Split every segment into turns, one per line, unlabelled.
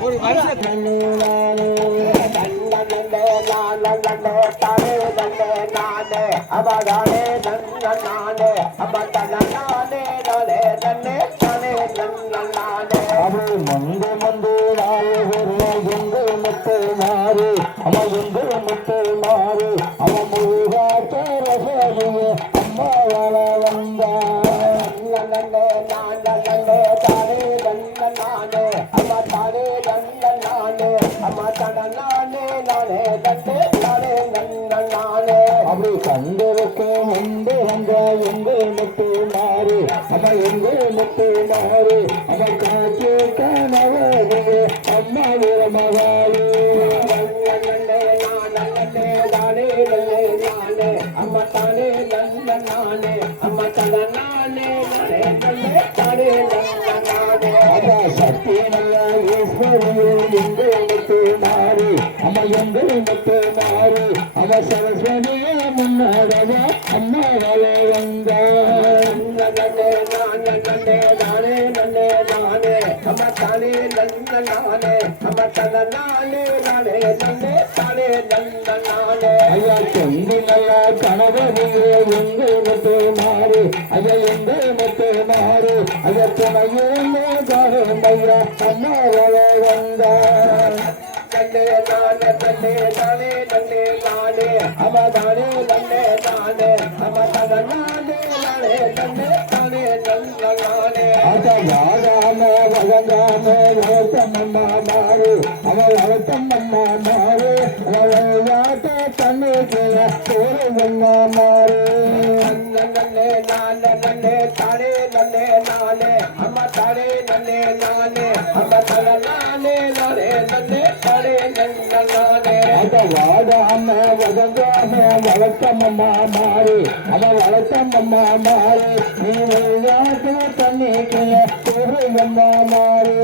ஒரு வருஷம்
அது மந்து மந்து எங்கு முத்து மாறு அவ எங்கு முத்து மாறு. மாறு அவ சரஸ்வதிய முன்னாடவ அம்மா வள வந்தார் ஐயா செந்தி நல்ல கணவனியே எங்கு முத்து மாறு ஐயா எங்கு முத்து மாறு ஐயா துணையே காரும் ஐயா அம்மா வள வந்தார் அத யாராம வழங்காம வளர்த்தம்மா மாறு. அவள் மாறு. வளர்த்தம்மா மாறு. அவள் வளர்த்தம்மா மாறு. நீ விளையாட்டு தண்ணிக்கு ஒரு மாறு.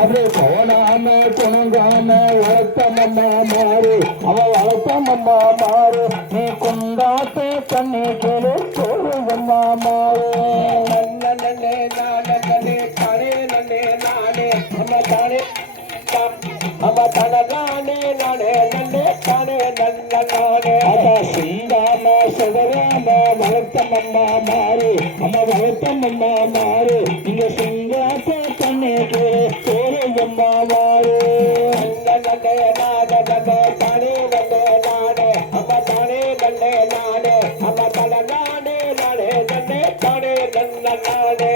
அப்படி போனாம குணங்காம வளர்த்தம்மா மாறு. அவ வளர்த்தம்மா மாறு. நீ கொண்டாட்ட தண்ணி கேளு சொல்லுவம்மா மாறு. அம்மா மாறு அம்மா வளர்த்தம்மா மாறு இங்க சிங்காட்ட தண்ணி கேளு அம்மா மாறு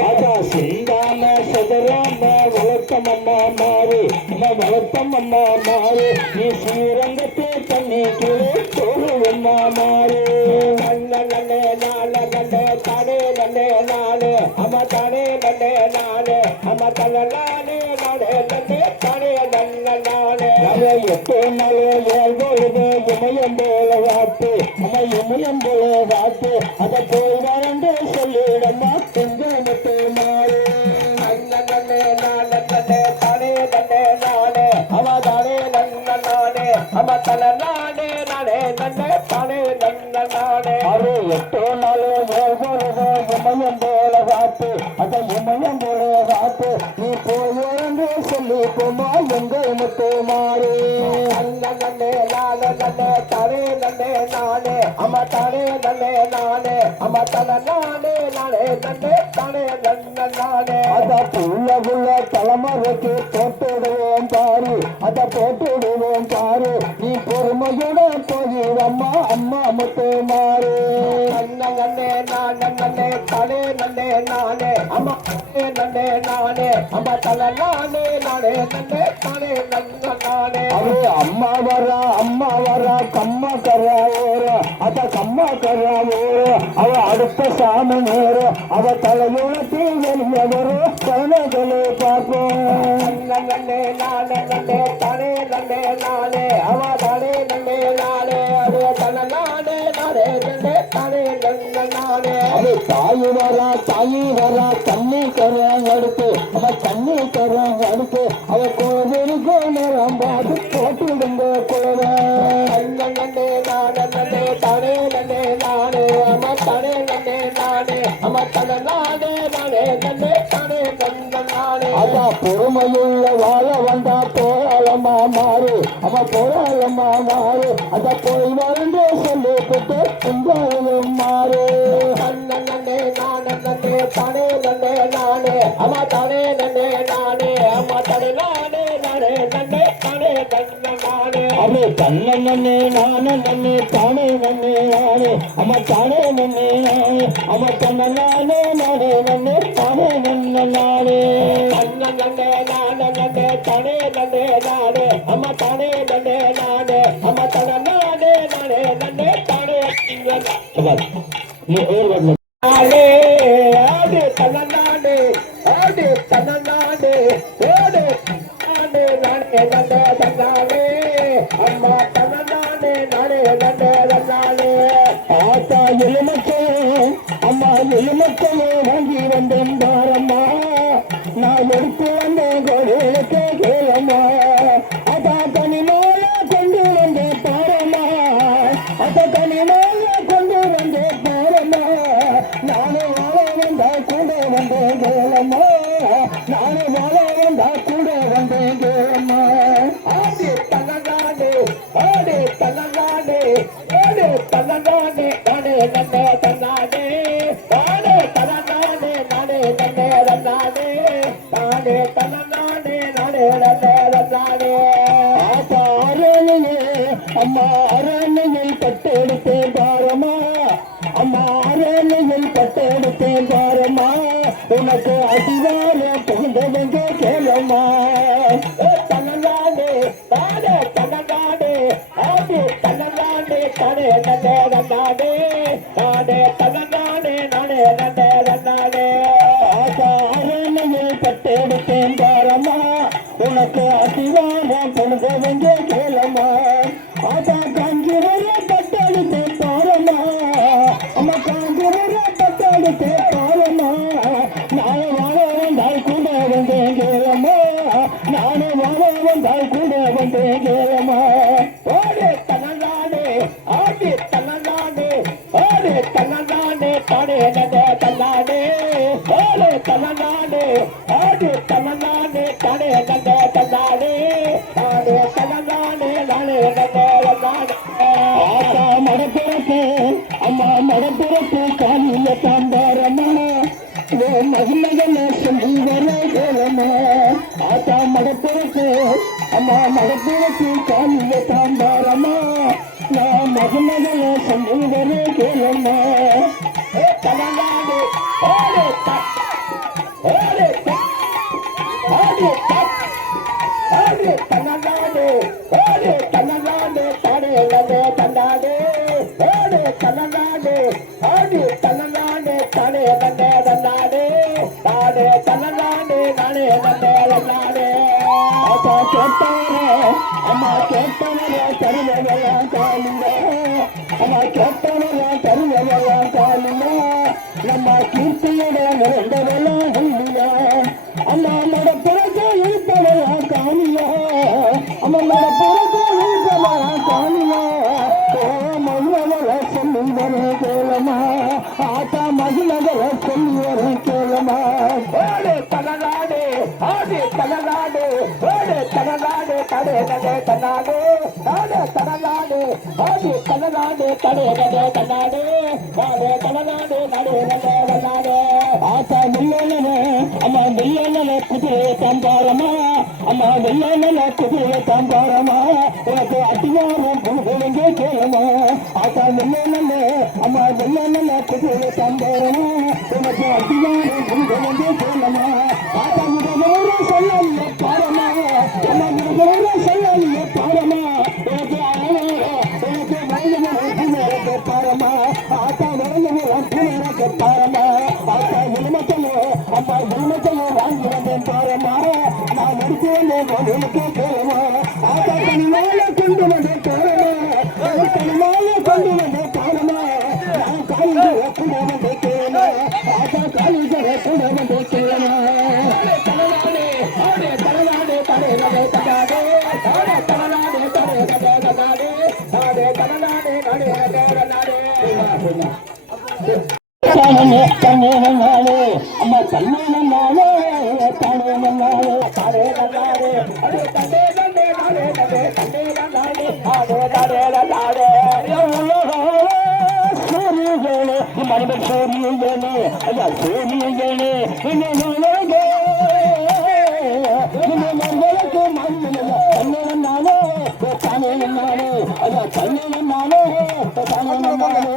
அத சிந்தாம சுகராம வளர்த்தம்மா மாறு அம்மா வளர்த்தம்மா மாறு நீ ஸ்ரீரங்கத்தை தண்ணி கேளு சொல்லுவம்மா மாறு நிறைய எட்டு நாள் ஏழு பொழுது இமயம் போல வாட்டு அம்மா இமயம் போல வாட்டு அதை போய் வரண்டு சொல்லிடம்மா கொஞ்சம் முத்து மாறு அரு அத புள்ள புள்ள தலைமுறைக்கு போட்டுடுவோம் பாரு. அத போட்டுடுவோம் பாரு. நீ பொறுமையுடன் போகிறம்மா அம்மா அம்மா முத்து மாறு அது அம்மா வரா அம்மா வரா கம்மா கரா ஓர அத கம்மா கரா ஓர அவ அடுத்த சாமி நேர. அவ தலையுணத்தி வெளிய வரும் கணகளை பார்ப்போம் அது தாயி வரா தாயி வரா தண்ணி கரை எடுத்து அவ தண்ணி தரம் அடிக்க அவ கோவிலுக்கு நேரம் பார்த்து போட்டுடுங்க குழவை
நன்னே நானே நன்னே தானே நன்னே நானே அம்மா தானே நன்னே நானே அம்மா தன நானே நானே நன்னே தானே நன்ன நானே.
அதான் பொறுமையுள்ள வாழ வந்தா போராளமா மாறு. அவ போராளமா மாறு. அத போய் வரண்டே சொல்லி போட்டு
நானே
அவே நன்னே நான நன்னே தானே நன்னே நானே அம்மா தானே நன்னே நானே அம்மா தன்ன நானே நானே நன்னே தானே நன்ன நானே
நன்னே நான நன்னே தானே நன்னே நானே அம்மா தானே நன்னே நானே அம்மா தானே நானே நானே நன்னே தானே நன்ன
சபாஷ். நீ ஒரு
ஆடு தன்னநாடு ஆடு நாடே நாடே தமிழ்நாடே நாடே நண்டே நாடே
ஆத்தா பட்டெடுத்தேன் பாரமா உனக்கு அடிவார புகுந்தவங்க கேளம்மா ஆத்தா காஞ்சி வர பட்டெடுத்தேன் பாரமா அம்மா காஞ்சி வர பட்டெடுத்தேன் பாரமா நாளை வாழ வந்தால் கூட வந்தேன் நானே வாழ வந்தால் கூட வந்தேன்
தன்னநாடு ஆடு தன்னநாடு தானே நண்டே தன்னாடே தானே தன்னநாடு நானே நண்டே தன்னாடே
ஆத்தா மடப்பிறப்பு அம்மா மடப்பிறப்பு காலில தாண்டாரம்மா ஓ மகிமகன சொல்லி வர கேளம்மா ஆத்தா மடப்பிறப்பு அம்மா மடப்பிறப்பு காலில தாண்டாரம்மா
தானே நண்டே தன்னாடே தானே தன்னநாடு நானே நண்டே தன்னாடே
ஆத்தா கேட்டவர அம்மா கேட்டவர. ஆட்டா மகிழவர சொல்லி கேளுமா?
ஓடு தனநாடு ஆடு தனநாடு ஓடு தனநாடு தடே நண்டே தன்னாடு ஆடு தனநாடு ஆடு தனநாடு தடே நண்டே தன்னாடு ஆடு தனநாடு நடு நண்டே தன்னாடு
ஆட்டா வெள்ளன அம்மா வெள்ளன குதிரை தந்தாரமா அம்மா வெள்ளன குதிரை தாம்பாரமா உனக்கு அடிவாரம் பொழுதுங்க கேளமா ஆத்தா வெள்ளன அம்மா வெள்ளன குதிரை தாம்பாரமா உனக்கு அடிவாரம் பொழுதுங்க கேளமா ஆத்தா முதல்ல சொல்லல பாரமா மறுபடி சூரியனே ஐயா சூரியனே மங்களுக்கு மண்ணில் நானே தானே நானே ஐயா தண்ணீர் நானே தானே நானே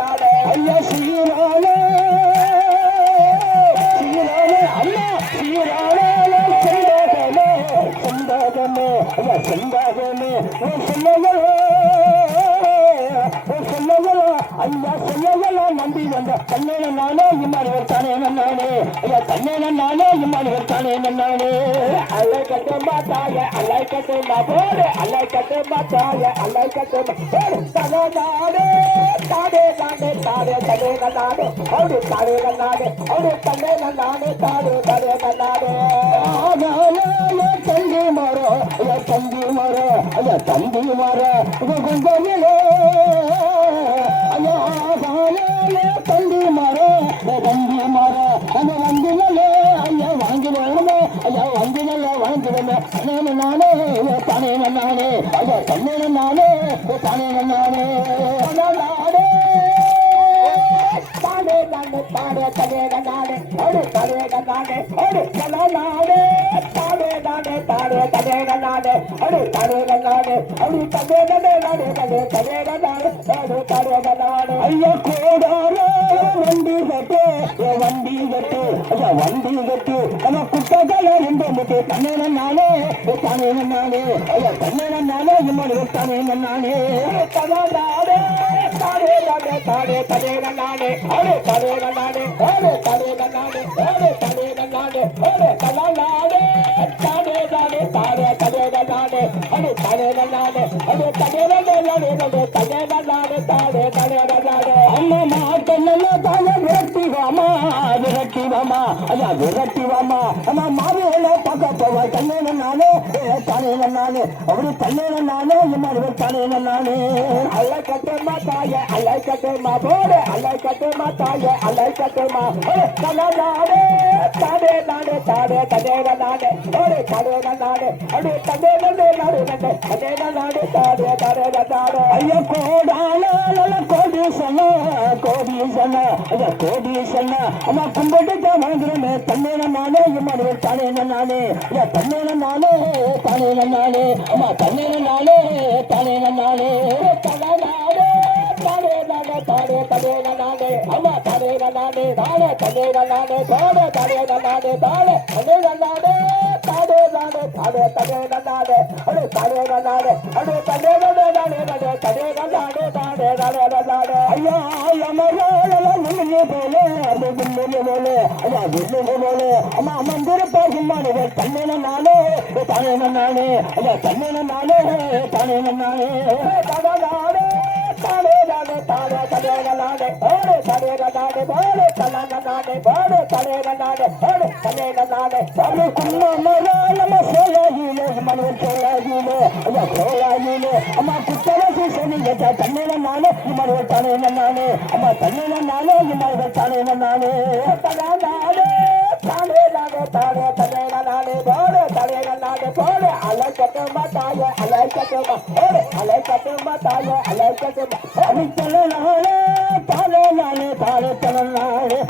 நம்பி நானே இம்மாடி தானே நன்னானே. ஐயா தன்னே நானே இம்மாடி தானே நன்னானே.
அல்லை கட்டு மாத்தாய அல்லை கட்டு போடு அல்லை கட்டு மாத்தாய அல்லை கட்டு போடு தனநாடு தாடே நாடே தாடே தடே நாடு அவரு தாடே நாடு அவரு தன்னே நாடு தாடு தடே நாடு
ஆனாலே தந்தி மாறோ ஐயா தந்தி மாறோ ஐயா தந்தி மாறோ கொஞ்சமிலே ஆனாலே தந்தி மாறோ தந்தி மாறோ அந்த வந்திலே ஐயா வாங்கினே ஐயா வந்திலே வாங்கினே நானே நானே தானே நானே ஐயா தன்னே நானே தானே நானே
நாடு தாடே தடே நாடு அவடு தடே நாடு அவடு தனநாடு தாடே நாடு தாடே தடே நாடு ஓடு தடே நாடு ஓடு தடே நாடு நாடு தடே தடே நாடு ஓடு தடே நாடு
ஐயா கோடாரே வண்டி கட்டு ஏ வண்டி கட்டு ஐயா வண்டி கட்டு நம்ம குட்டகால ரெண்டு முட்டு தண்ணே நானே தானே நானே ஐயா தண்ணே நானே இம்மடி தானே தலே
தனநாடு தாடே தலே தாடே தடே தலே அவடு தடே தலே அவடு தடே நாடு அவடு தடே நாடு அவடு தனநாடு தாடே நாடு தாடே தடே நாடு அவடு தடே நாடு அவடு
அம்மா மாட்டல்ல தானே விரட்டிவாமா ஐயா அம்மா மாவேல பார்க்க போவா நானே தானே நானே அவரு தண்ணே நானே இம்மடி தானே நானே
அல்லை கட்டமா தாய அல்லை கட்டமா போடு அல்லை கட்டமா தாய அல்லை தன நானே தானே நானே தானே தடே நானே ஒரு தடே நானே அடு தடே நாடு நானே நாடு தடே நானே தாடே தடே நாடு
ஐயா கோடால கோடீசன கோடீசன ஐயா கோடீசன அம்மா கும்பிட்டு தான் வாங்குறேன் தன்னே நானே இம்மடி தானே நானே ஐயா தன்னே நானே தானே நானே அம்மா தன்னே நானே தானே நானே
தனநாடு தாடே நாடு தாடே தடே நாடு அம்மா தடே நாடு தாடே தடே நாடு தாடே தடே நாடு தாடே தடே நாடு தாடே நாடு தாடே தடே நாடு அடு தடே நாடு அடு தடே நாடு நாடு தடே நாடு தாடே நாடு நாடு
ஐயா அமரோல நின்று போலே அது நின்று ஐயா நின்று அம்மா மந்திரப்பா சும்மானே தன்னே நானே தானே நானே ஐயா தன்னே நானே தானே நானே
தனநாடு தாடே நாடு தாடே தடே நாடு ஓடு தடே நாடு போடு தனநாடு நாடு ஓடு தடே நாடு
சாமி நம்ம சோழாயிலே மனு சோழாயிலே ஐயா சோழாயிலே அம்மா குத்தரசி சொன்னீங்க தன்னே நானே மனு தானே நானே அம்மா தன்னே நானே மனு தானே நானே
தனநாடு தாடே நாடு தாடே தடே நாடு போடு தடே நாடு போடு அலை தாய அலை கட்டுமா ஓடு தாய அலை கட்டுமா
நானே தானே நானே தானே தலை நானே